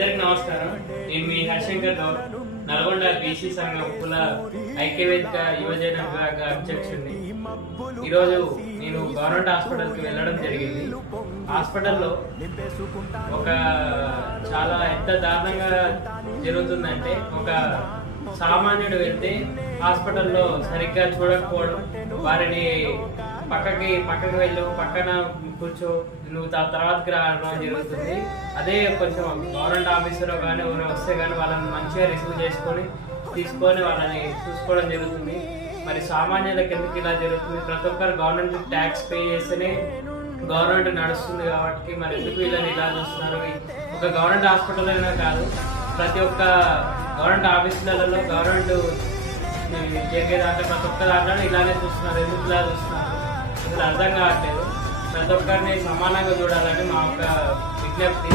అందరికి నమస్కారం. నేను మీ హర్షంకర్ గౌడ్, నల్గొండ బీసీ సంఘం కుల ఐక్యవేదిక యువజన విభాగ అధ్యక్షుడిని. ఈరోజు నేను గవర్నమెంట్ హాస్పిటల్కి వెళ్ళడం జరిగింది. హాస్పిటల్లో ఒక చాలా ఎంత దారుణంగా జరుగుతుందంటే, ఒక సామాన్యుడు వెళ్తే హాస్పిటల్లో సరిగ్గా చూడకపోవడం, వారిని పక్కకి వెళ్ళు, పక్కన కూర్చో, నువ్వు తర్వాతకి రావడం జరుగుతుంది. అదే కొంచెం గవర్నమెంట్ ఆఫీసర్ కానీ ఎవరు వస్తే కానీ వాళ్ళని మంచిగా రిసీవ్ తీసుకొని వాళ్ళని చూసుకోవడం జరుగుతుంది. మరి సామాన్యులకు ఎందుకు ఇలా జరుగుతుంది? ప్రతి ఒక్కరు గవర్నమెంట్ ట్యాక్స్ పే చేస్తేనే గవర్నమెంట్ నడుస్తుంది కాబట్టి మరి ఎందుకు వీళ్ళని ఇలా చూస్తున్నారు? ఒక గవర్నమెంట్ హాస్పిటల్ అయినా కాదు, ప్రతి ఒక్క గవర్నమెంట్ ఆఫీసులలో గవర్నమెంట్ జరిగే దాంట్లో ప్రతి ఒక్క దాంట్లో ఇలానే చూస్తున్నారు. ఎందుకు ఇలా చూస్తున్నారు అసలు అర్థం కావట్లేదు. ప్రతి ఒక్కరిని సమానంగా చూడాలని మా యొక్క విజ్ఞప్తి.